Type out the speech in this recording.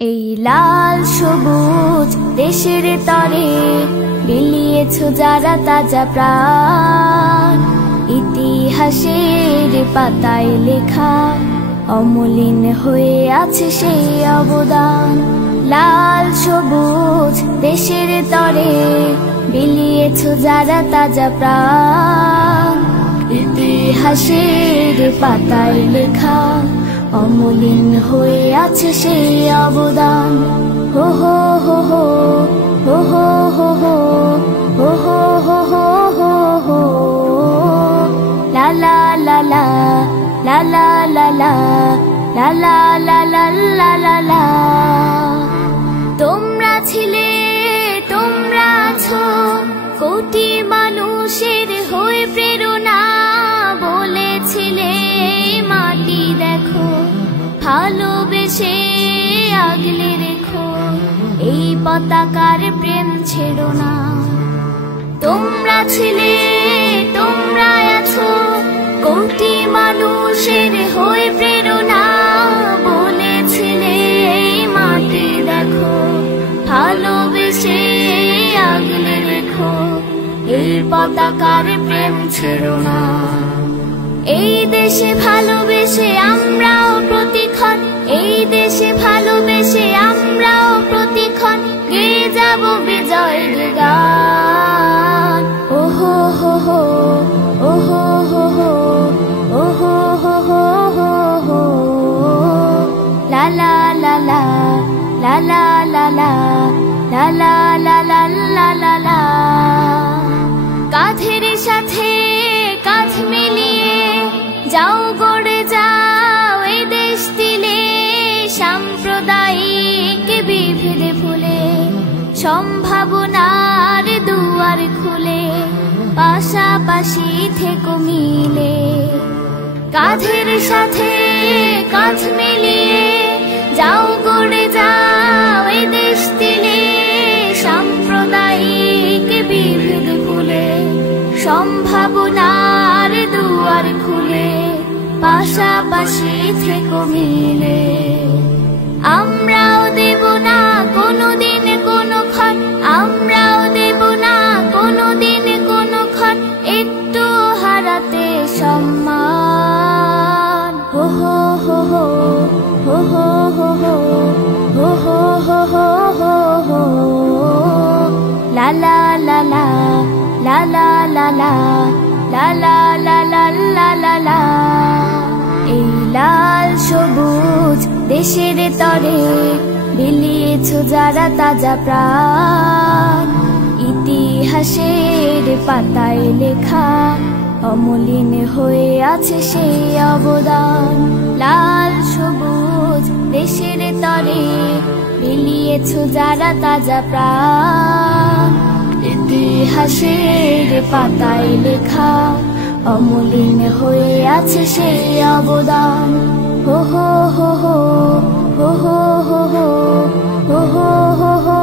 এই লাল সবুজ দেশের তরে বিলিয়েছো যারা তাজা প্রাণ, ইতিহাসের পাতায় লেখা অমলিন হয়ে আছে সেই অবদান। লাল সবুজ দেশের তরে বিলিয়েছো যারা তাজা প্রাণ, ইতিহাসের পাতায় লেখা অমলিন হয়ে আছে সেই অবদান। হো হো হো হো হো হো হো হো হো হো হো হো হো লা লা লা লা লা লা লা লা লা লা লা লা লা লা লা। তোমরা ছিলে, তোমরা আছো কোটি মানুষের হয়ে প্রেরণা, বলেছিলে মাটি দেখো ভালোবেসে আগলে রেখো, এই পতাকার প্রেম ছেড়ো না। তোমরা ছিলে, তোমরা আছো কোটি মানুষের হয়ে প্রেরণা, বলেছিলে মাটি দেখো ভালোবেসে আগলে রেখো, এই পতাকার প্রেম ছেড়ো না। এই দেশে ভালোবেসে আমরাও প্রতিক্ষণ, এই দেশে ভালোবেসে আমরাও প্রতিক্ষণ গেয়ে যাব বিজয়ের গান। ও হো হো হো ও হো হো হো ও হো হো হো হো হো লা লা লা লা লা লা লা লা লা লা লা লা লা লা লা। কাঁধের সাথে কাঁধ মিলিয়ে যাও গড়ে যাও এই দেশ দিলে, সাম্প্রদায়িক বিভেদ ভুলে সম্ভাবনার দুয়ার খুলে পাশাপাশি থেকো মিলে। কাঁধের সাথে কাঁধ মিলিয়ে যাও গড়ে যাও এই দেশ দিলে, সাম্প্রদায়িক বিভেদ ভুলে সম্ভাবনার দুয়ার খুলে পাশাপাশি থেকো মিলে। আমরাও দেব না কোনোদিন কোনো ক্ষণ, আমরাও দেব না কোনোদিন কোনো ক্ষণ একটু হারাতে সম্মান। হো হো হো হো হো হো হো হো হো হো হো হো হো লা লা লা লা লা লা লা লা লা লা লা লা লা লা লা। এই লাল সবুজ দেশের তরে বিলিয়েছো যারা তাজা প্রাণ, ইতিহাসের পাতায় লেখা অমলিন হয়ে আছে সেই অবদান। লাল সবুজ দেশের তরে বিলিয়েছো যারা তাজা প্রাণ, ইতিহাসের পাতায় লেখা অমলিন হয়ে আছে সেই অবদান। হো হো হো হো হো হো হো হো হো হো